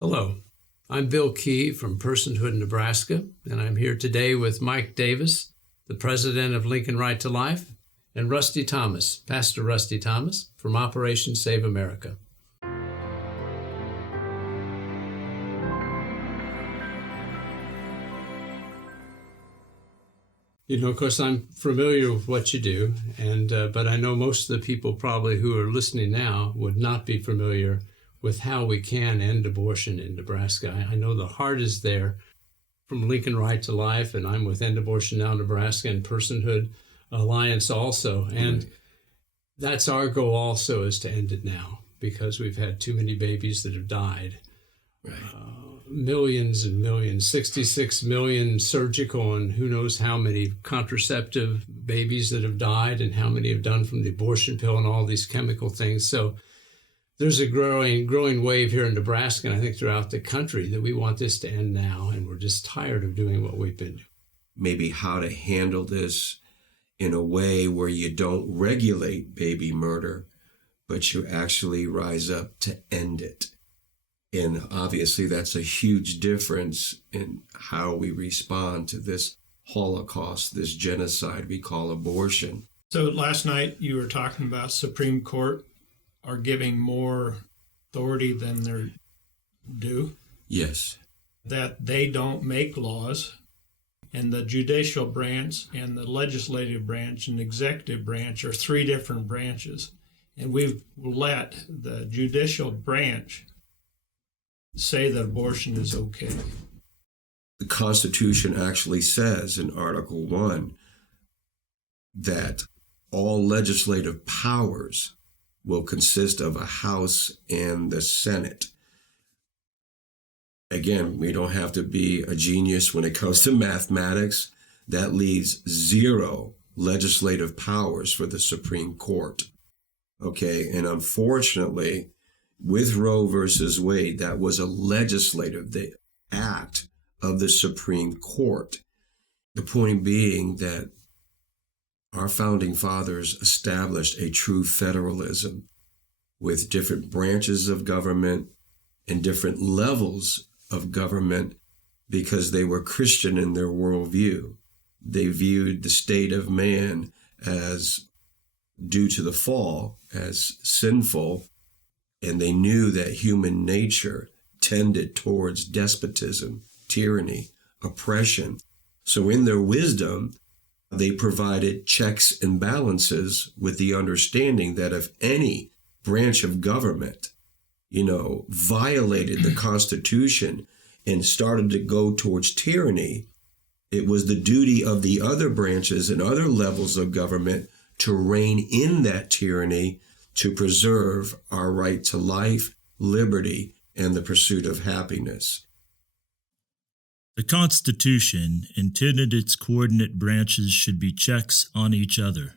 Hello, I'm Bill Key from Personhood, Nebraska, and I'm here today with Mike Davis, the president of Lincoln Right to Life, and Rusty Thomas, Pastor Rusty Thomas, from Operation Save America. Of course, I'm familiar with what you do, but I know most of the people probably who are listening now would not be familiar with how we can end abortion in Nebraska. I know the heart is there from Lincoln Right to Life, and I'm with End Abortion Now Nebraska and Personhood Alliance also. And that's our goal also, is to end it now, because we've had too many babies that have died. Right. Millions and millions, 66 million surgical and who knows how many contraceptive babies that have died, and how many have done from the abortion pill and all these chemical things. So there's a growing wave here in Nebraska, and I think throughout the country, that we want this to end now, and we're just tired of doing what we've been doing. Maybe how to handle this in a way where you don't regulate baby murder, but you actually rise up to end it. And obviously that's a huge difference in how we respond to this Holocaust, this genocide we call abortion. So last night you were talking about Supreme Court are giving more authority than they're due. Yes. That they don't make laws, and the judicial branch and the legislative branch and executive branch are three different branches. And we've let the judicial branch say that abortion is okay. The Constitution actually says in Article 1 that all legislative powers will consist of a House and the Senate. Again, we don't have to be a genius when it comes to mathematics. That leaves 0 legislative powers for the Supreme Court. Okay, and unfortunately, with Roe versus Wade, that was a legislative act of the Supreme Court. The point being that our founding fathers established a true federalism with different branches of government and different levels of government, because they were Christian in their worldview. They viewed the state of man as, due to the fall, as sinful, and they knew that human nature tended towards despotism, tyranny, oppression. So in their wisdom, they provided checks and balances with the understanding that if any branch of government, violated the Constitution and started to go towards tyranny, it was the duty of the other branches and other levels of government to rein in that tyranny, to preserve our right to life, liberty, and the pursuit of happiness. The Constitution intended its coordinate branches should be checks on each other.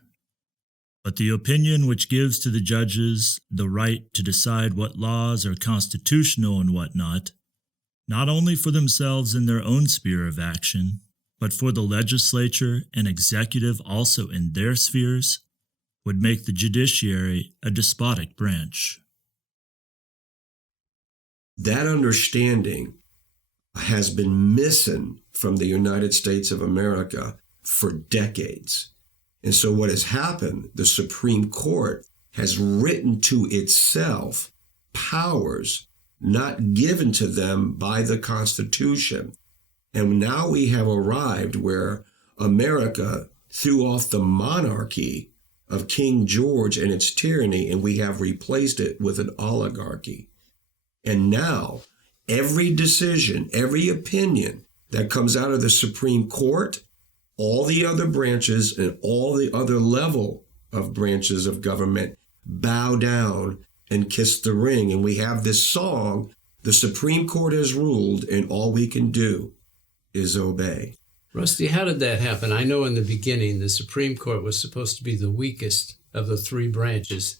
But the opinion which gives to the judges the right to decide what laws are constitutional and what not only for themselves in their own sphere of action, but for the legislature and executive also in their spheres, would make the judiciary a despotic branch. That understanding has been missing from the United States of America for decades. And so what has happened, the Supreme Court has written to itself powers not given to them by the Constitution. And now we have arrived where America threw off the monarchy of King George and its tyranny, and we have replaced it with an oligarchy. And now every decision, every opinion that comes out of the Supreme Court, all the other branches and all the other level of branches of government bow down and kiss the ring. And we have this song, the Supreme Court has ruled, and all we can do is obey. Rusty, how did that happen? I know in the beginning, the Supreme Court was supposed to be the weakest of the three branches.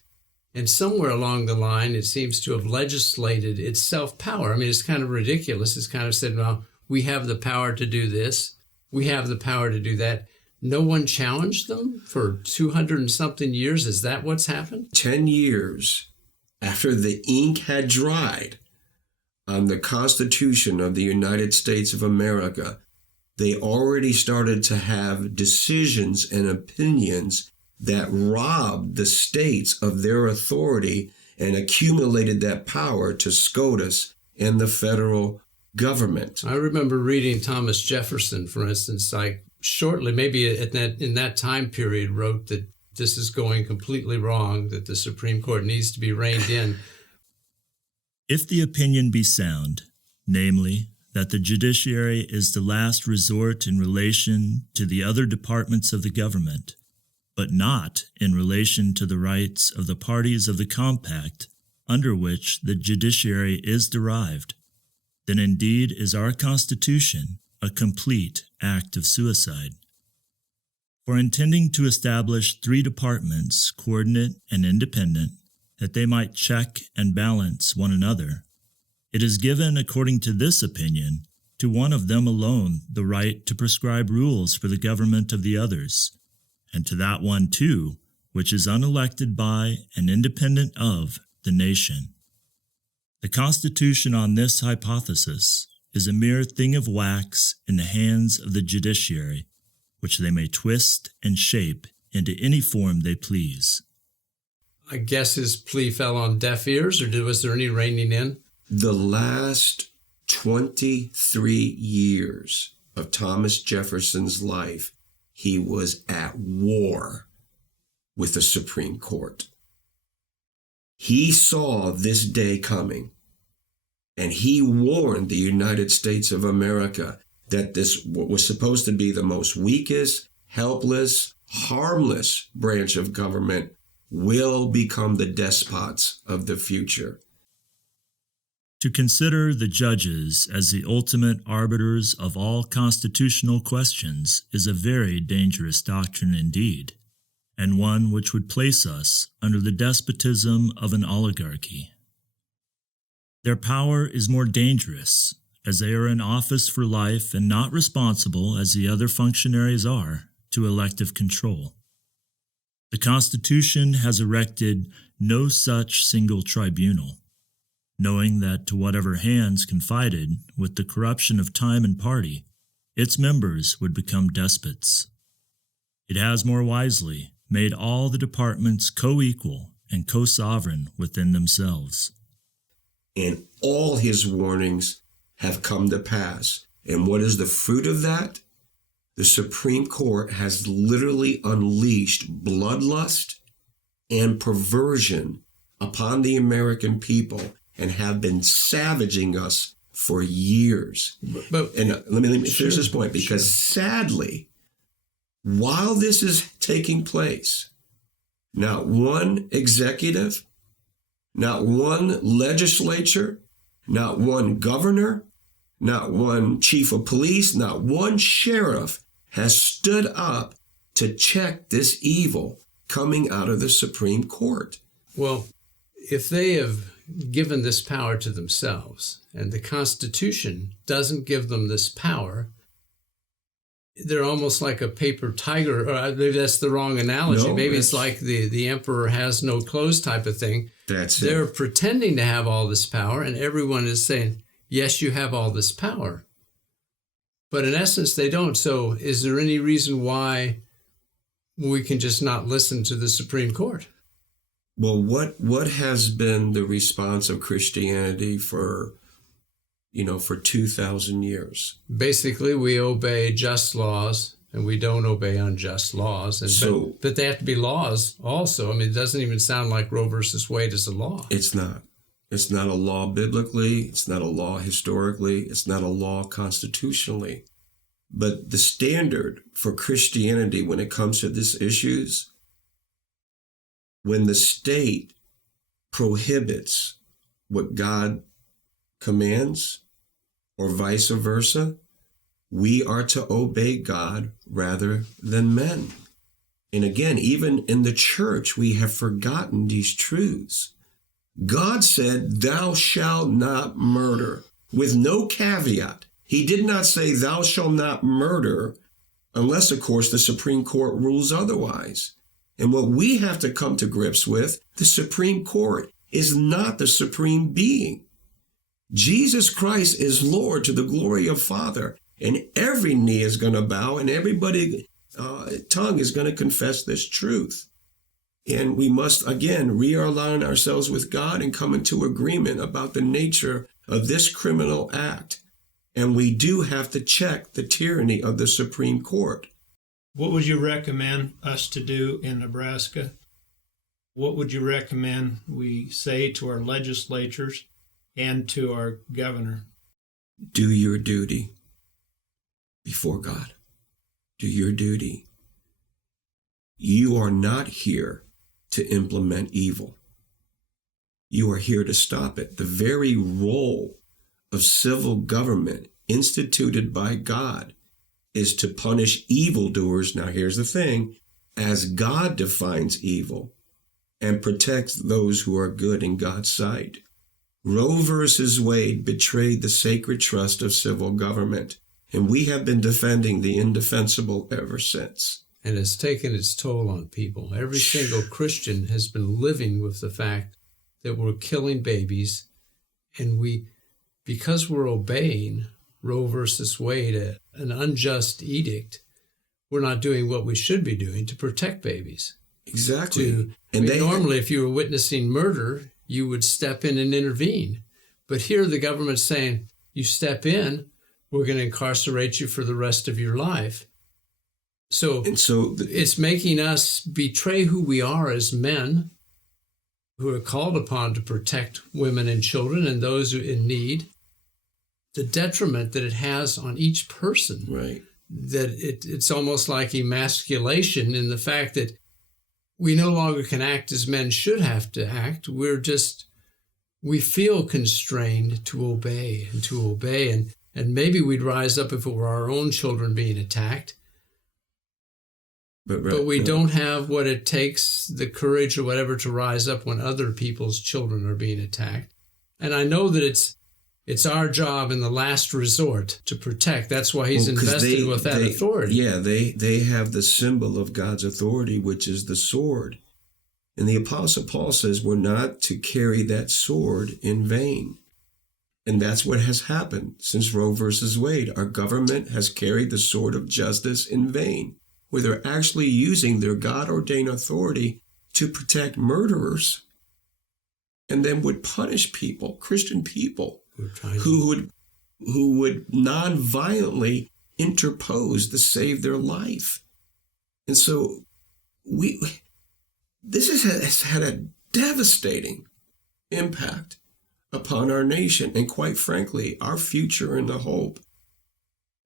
And somewhere along the line, it seems to have legislated itself power. I mean, it's kind of ridiculous. It's kind of said, well, we have the power to do this. We have the power to do that. No one challenged them for 200 and something years. Is that what's happened? 10 years after the ink had dried on the Constitution of the United States of America, they already started to have decisions and opinions that robbed the states of their authority and accumulated that power to SCOTUS and the federal government. I remember reading Thomas Jefferson, for instance, like shortly, maybe in that time period, wrote that this is going completely wrong, that the Supreme Court needs to be reined in. If the opinion be sound, namely, that the judiciary is the last resort in relation to the other departments of the government, but not in relation to the rights of the parties of the compact under which the judiciary is derived, then indeed is our Constitution a complete act of suicide. For intending to establish three departments, coordinate and independent, that they might check and balance one another, it is given, according to this opinion, to one of them alone the right to prescribe rules for the government of the others, and to that one too, which is unelected by and independent of the nation. The Constitution on this hypothesis is a mere thing of wax in the hands of the judiciary, which they may twist and shape into any form they please. I guess his plea fell on deaf ears, or was there any reining in? The last 23 years of Thomas Jefferson's life, he was at war with the Supreme Court. He saw this day coming, and he warned the United States of America that this, what was supposed to be the most weakest, helpless, harmless branch of government, will become the despots of the future. To consider the judges as the ultimate arbiters of all constitutional questions is a very dangerous doctrine indeed, and one which would place us under the despotism of an oligarchy. Their power is more dangerous, as they are in office for life and not responsible, as the other functionaries are, to elective control. The Constitution has erected no such single tribunal, knowing that to whatever hands confided with the corruption of time and party, its members would become despots. It has more wisely made all the departments co-equal and co-sovereign within themselves. And all his warnings have come to pass. And what is the fruit of that? The Supreme Court has literally unleashed bloodlust and perversion upon the American people and have been savaging us for years. But let me finish this point, because sadly, while this is taking place, not one executive, not one legislature, not one governor, not one chief of police, not one sheriff has stood up to check this evil coming out of the Supreme Court. Well, if they have given this power to themselves and the Constitution doesn't give them this power, they're almost like a paper tiger, or maybe that's the wrong analogy. No, maybe it's like the emperor has no clothes type of thing. They're pretending to have all this power, and everyone is saying, yes, you have all this power. But in essence, they don't. So is there any reason why we can just not listen to the Supreme Court? Well, what has been the response of Christianity for 2,000 years? Basically, we obey just laws and we don't obey unjust laws. And but they have to be laws also. I mean, it doesn't even sound like Roe versus Wade is a law. It's not. It's not a law biblically. It's not a law historically. It's not a law constitutionally. But the standard for Christianity when it comes to these issues, when the state prohibits what God commands or vice versa, we are to obey God rather than men. And again, even in the church, we have forgotten these truths. God said, thou shalt not murder, with no caveat. He did not say, thou shalt not murder, unless, of course, the Supreme Court rules otherwise. And what we have to come to grips with, the Supreme Court is not the supreme being. Jesus Christ is Lord to the glory of Father, and every knee is going to bow, and everybody tongue is going to confess this truth. And we must, again, realign ourselves with God and come into agreement about the nature of this criminal act. And we do have to check the tyranny of the Supreme Court. What would you recommend us to do in Nebraska? What would you recommend we say to our legislatures and to our governor? Do your duty before God. Do your duty. You are not here to implement evil. You are here to stop it. The very role of civil government instituted by God is to punish evildoers. Now, here's the thing, as God defines evil, and protects those who are good in God's sight. Roe versus Wade betrayed the sacred trust of civil government, and we have been defending the indefensible ever since. And it's taken its toll on people. Every single Christian has been living with the fact that we're killing babies, and because we're obeying Roe versus Wade, an unjust edict, we're not doing what we should be doing to protect babies. Exactly. Normally, if you were witnessing murder, you would step in and intervene. But here the government's saying, you step in, we're going to incarcerate you for the rest of your life. So it's making us betray who we are as men who are called upon to protect women and children and those in need. The detriment that it has on each person. Right. That it's almost like emasculation in the fact that we no longer can act as men should have to act. We feel constrained to obey. And maybe we'd rise up if it were our own children being attacked. But we don't have what it takes, the courage or whatever, to rise up when other people's children are being attacked. And I know that it's our job in the last resort to protect. That's why he's invested with that authority. Yeah, they have the symbol of God's authority, which is the sword. And the Apostle Paul says we're not to carry that sword in vain. And that's what has happened since Roe versus Wade. Our government has carried the sword of justice in vain, where they're actually using their God-ordained authority to protect murderers, and then would punish people, Christian people, who would non-violently interpose to save their life. And so this has had a devastating impact upon our nation, and quite frankly, our future and the hope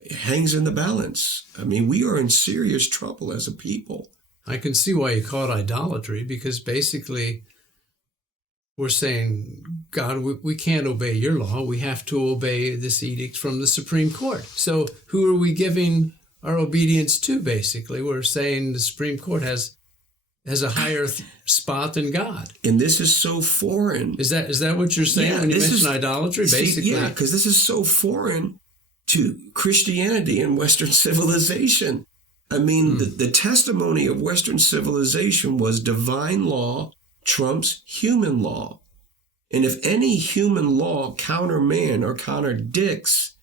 hangs in the balance. I mean, we are in serious trouble as a people. I can see why you call it idolatry, because basically we're saying, God, we can't obey your law. We have to obey this edict from the Supreme Court. So who are we giving our obedience to, basically? We're saying the Supreme Court has a higher spot than God. And this is so foreign. Is that what you're saying when you mention idolatry, basically? Yeah, because this is so foreign to Christianity and Western civilization. I mean, the testimony of Western civilization was divine law trumps human law. And if any human law counter man or contradicts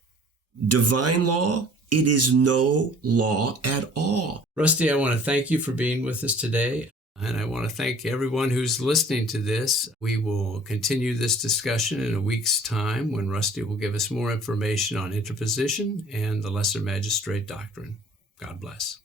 divine law, it is no law at all. Rusty, I want to thank you for being with us today. And I want to thank everyone who's listening to this. We will continue this discussion in a week's time when Rusty will give us more information on interposition and the lesser magistrate doctrine. God bless.